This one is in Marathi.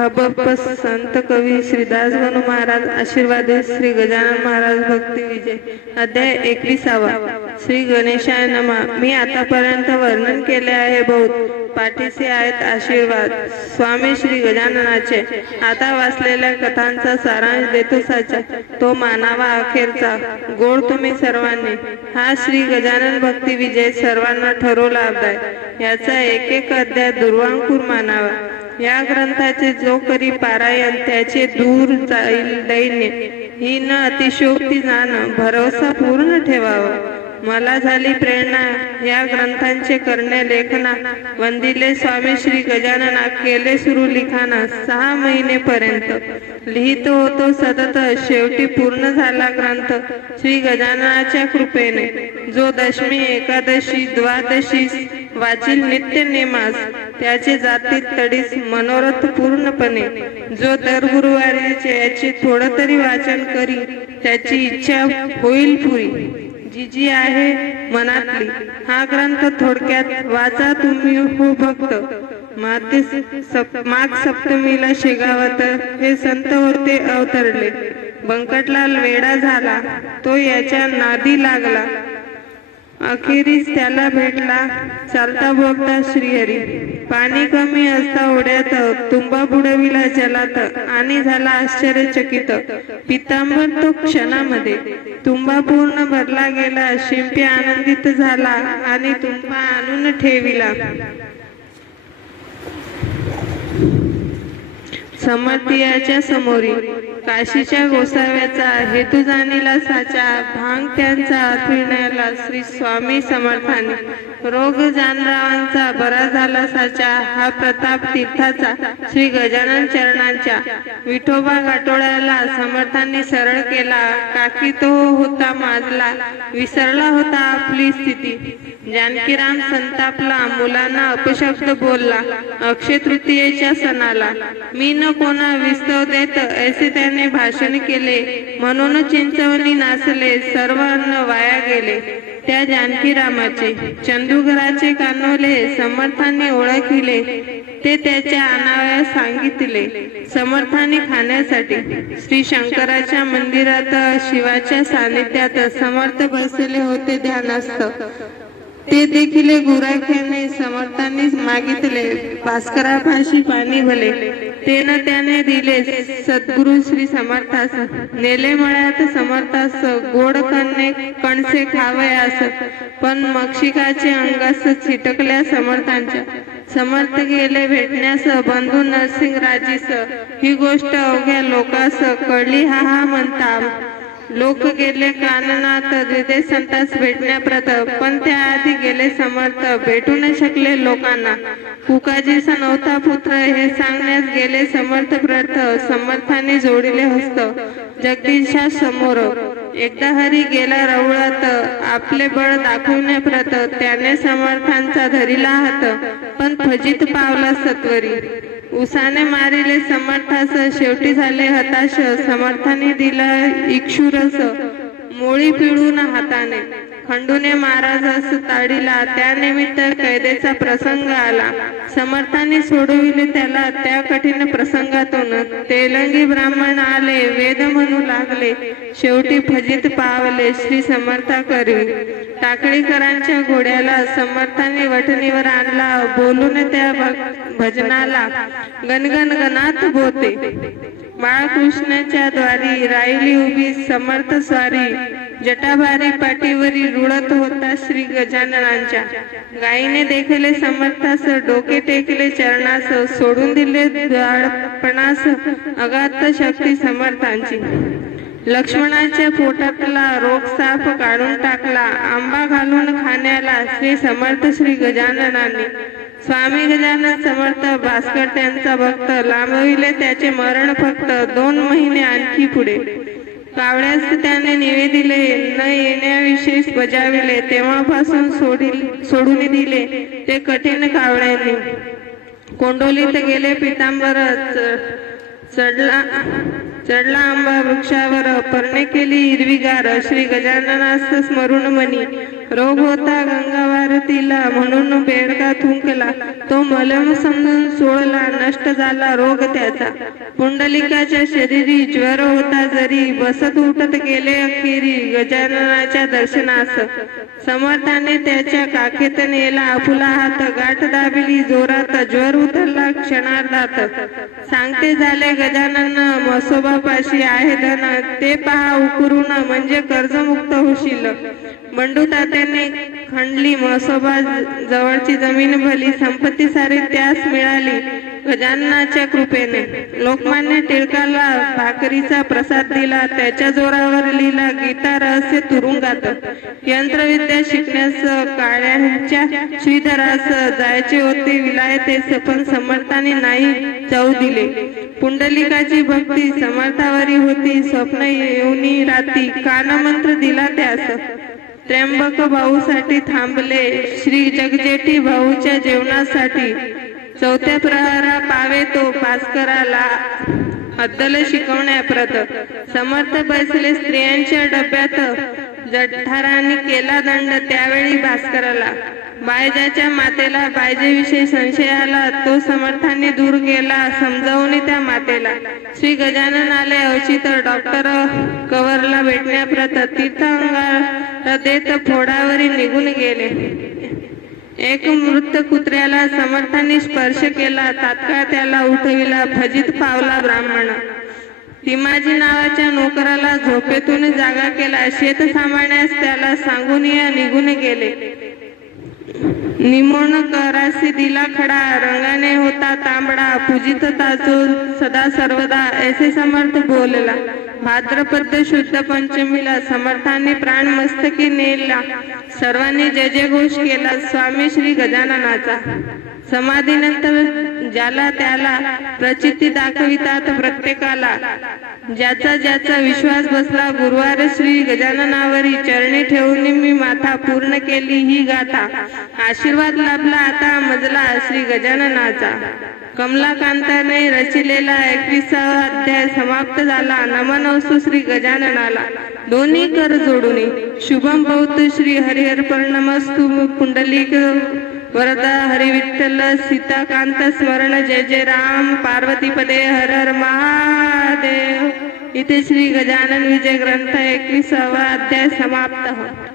खबप संत कवी श्रीदास गणू महाराज आशीर्वाद श्री गजानन महाराज भक्ती विजय अध्याय 21. श्री गणेशाय नमः. मी आतापर्यंत वर्णन केले आहे. बहुत पाठीशी आहेत आशीर्वाद स्वामी श्री गजाननाचे. आता वाचलेल्या कथांचा सारांश देतो साचा, तो मानावा अखेरचा. गोड तुम्ही सर्वांनी. हा श्री गजानन भक्ती विजय सर्वांना ठरो लाभदायक. याचा एक एक अध्याय दुर्वांकूर मानावा. या ग्रंथाचे जो करी पारायण त्याचे दूर जाईल दैन्य. ही न अतिशयोक्ती जाण भरवसा पूर्ण ठेवावा. मला झाली प्रेरणा या ग्रंथांचे करणे लेखना. वंदिले स्वामी श्री गजानना केले सुरू लिखाणा. 6 महिनेपर्यंत लिहित होतो सतत. शेवटी पूर्ण झाला ग्रंथ श्री गजाननाच्या कृपेने. जो दशमी एकादशी द्वादशी वाचील नित्य नेमास त्याचे जातील तडीस मनोरथ पूर्णपणे. जो दर गुरुवारीचे याचे थोडं तरी वाचन करी त्याची इच्छा होईल पुरी. जी जी आहे मनातली. हा ग्रंथ थोडक्यात वाचा तुम्ही हो भक्त. माघ सप्तमीला शेगावत हे संत होते अवतरले. बंकटलाल वेडा झाला तो याच्या नादी लागला. अखेरीस त्याला भेटला चालता बोलता श्रीहरी. पाणी कमी असता ओढ्यात तुंबा बुडविला जलात आणि झाला आश्चर्यचकित. पितांबर तो क्षणामध्ये. तुंबा पूर्ण भरला गेला. शिंपी आनंदित झाला आणि तुंबा आणून ठेविला. समर्थियाच्या समोरी. काशीच्या गोसाव्याचा हेतू जाणीला साचा. भांग त्यांचा पिण्याला श्री स्वामी समर्थाने. रोग जानरावांचा बरा झाला साचा. हा प्रताप तीर्थाचा श्री गजानन चरणांच्या. विठोबा गाठोड्याला समर्थांनी सरळ केला. काकी तो होता माजला. विसरला होता आपली स्थिती. जानकीराम संतापला. मुलांना अपशब्द बोलला. अक्षय तृतीयेच्या सणाला मी न कोणा विस्तव देत ऐसे त्याने भाषण केले. म्हणून चिंचवणी नाचले. सर्व अन्न वाया गेले त्या जानकीरामाचे. चंदूघराचे कानवले समर्थांनी ओळखिले. ते त्याच्या अनावयास सांगितले समर्थांनी खाण्यासाठी. श्री शंकराच्या मंदिरात शिवाच्या सानिध्यात समर्थ बसले होते ध्यानस्थ. ते देखील गुराख्याने समर्थांनी मागितले. भास्करापाशी पाणी भले. ते न त्याने दिले सद्गुरु श्री समर्थास. नेले मळ्यात समर्थास गोड कणसे खावयास. पण मक्षिकाचे अंगास चिटकल्या समर्थांच्या. समर्थ गेले भेटण्यास बंधू नरसिंग राजीस. ही गोष्ट अवघ्या लोकास कळली हा हा म्हणता. लोक गेले काननात हृदय संतास भेटण्याप्रत. पण त्याआधी गेले समर्थ भेटू न शकले लोकांना. कुकाजीचा 9था पुत्र हे सांगण्यास गेले समर्थ प्रथ. समर्थाने जोडिले हस्त जगदीशा समोर. एकदा हरी गेला रवळात आपले बळ दाखवण्याप्रत. त्याने समर्थांचा धरिला हात पण फजित पावला सत्वरी. उसाने मारिले समर्थास शेवटी झाले हताश. समर्थाने दिला इक्षुरस मोळी पिळून हाताने. खंडूने महाराजास ताडिला. त्यानिमित्त कैदेचा प्रसंग आला. समर्थांनी सोडविले त्याला त्या कठीण प्रसंगातून. तेलंगी ब्राह्मण आले वेद म्हणू लागले. शेवटी फजित पावले श्री समर्था करी. टाकळीकरांच्या घोड्याला समर्थांनी वठणीवर आणला. बोलून त्या भजनाला गणगण गणात बोते. बाळकृष्णाच्या द्वारी राहिली उभी समर्थ स्वारी. जटाभारी पाठीवरी रुळत होता श्री गजाननांच्या. गायीने देखले समर्थास डोके टेकले चरणास. सोडून दिले द्वारपणास अगाध शक्ती समर्थांची. लक्ष्मणाच्या पोटातला रोग साफ काढून टाकला. आंबा घालून खाण्याला श्री समर्थ श्री गजाननांनी. स्वामी गजानन समर्थ भास्कर त्यांचा भक्त. लांबविले त्याचे मरण फक्त 2 महिने आणखी पुढे. कावळ्यास त्याने निवेदिले न येण्याविशेष बजाविले. तेव्हापासून सोडून दिले ते कठीण कावळ्यांनी. कोंडोलीत गेले पितांबर. चढला आंबा वृक्षावर. पर्णे केली हिरवीगार श्री गजाननास स्मरून मनी. रोग होता गंगावारतीला म्हणून बेडका थुंकला. तो मलम समजून सोडला न नष्ट झाला रोग त्याचा. पुंडलिकाच्या शरीरी ज्वर होता जरी, बसत उठत गेले अखेरी गजाननाच्या दर्शनास. समर्थाने त्याच्या काखेत नेला आपुला हात, गाठ दाबिली जोरात, ज्वर उतरला क्षणार्धात. सांगते झाले गजानन म्हसोबापाशी आहे धन, ते पहा उकरून म्हणजे कर्जमुक्त होशील. बंडू तात्याने खंडली म्हसोबा जवळची जमीन भली, संपत्ती सारी त्यास मिळाली गजाननाच्या कृपेने. लोकमान्य टिळकाला भाकरीचा प्रसाद दिला, त्याच्या जोरावर लिहिला गीता रहस्य तुरुंगात. यंत्रविद्या शिकण्यास काळ्यांच्या श्रीधरास जायचे होते विलायतेस, पण समर्थाने नाही जाऊ दिले. पुंडलिकाची भक्ती समर्थावरी होती, स्वप्न येऊनी राती कानमंत्र दिला त्यास. त्र्यंबक भाऊसाठी थांबले श्री जगजेठी भाऊच्या जेवणासाठी. चौथ्या प्रहरा पावे तो भास्कराला अद्दल शिकवण्याप्रत. समर्थ बसले स्त्रियांच्या डब्यात, जठारांनी केला दंड त्यावेळी भास्कराला. बायजाच्या मातेला बायजेविषयी संशय आला, तो समर्थांनी दूर केला समजावून त्या मातेला. श्री गजानन आले अवचित डॉक्टर कवरला भेटण्याप्रत. तीर्थंगार देत फोडावरी निघून गेले. एक मृत कुत्र्याला समर्थांनी स्पर्श केला, तात्काळ त्याला उठविला फजित पावला ब्राह्मण. तिमाजी नावाच्या नोकराला झोपेतून जागा केला, शेत सांभाळण्यास त्याला सांगून या निघून गेले. निमोण करासी दिला खडा, रंगाने होता तांबडा, पूजित ताजो सदा सर्वदा ऐसे समर्थ बोलला. भाद्रपद शुद्ध पंचमीला समर्थांनी प्राण मस्तकी नेला, सर्वांनी जय जय घोष केला स्वामी श्री गजाननाचा. समाधीनंतर ज्याला त्याला प्रचिती दाखवितात प्रत्येकाला, ज्याचा ज्याचा विश्वास बसला गुरुवार श्री गजाननावरी. चरणी ठेवून मी माथा पूर्ण केली ही गाथा, आशीर्वाद लाभला आता मजला श्री गजाननाचा. कमलाकांताने रचिलेला 21वा अध्याय समाप्त झाला. नमन असो श्री गजाननाला दोन्ही कर जोडून. शुभम भवतु श्री हरिहरपर्णमस्तु. पुंडलिक वरदा हरि विठ्ठल सीताकांत स्मरण. जय जय राम पार्वती पदे हर हर महादेव. इथे श्री गजानन विजय ग्रंथ 21वा अध्याय समाप्त.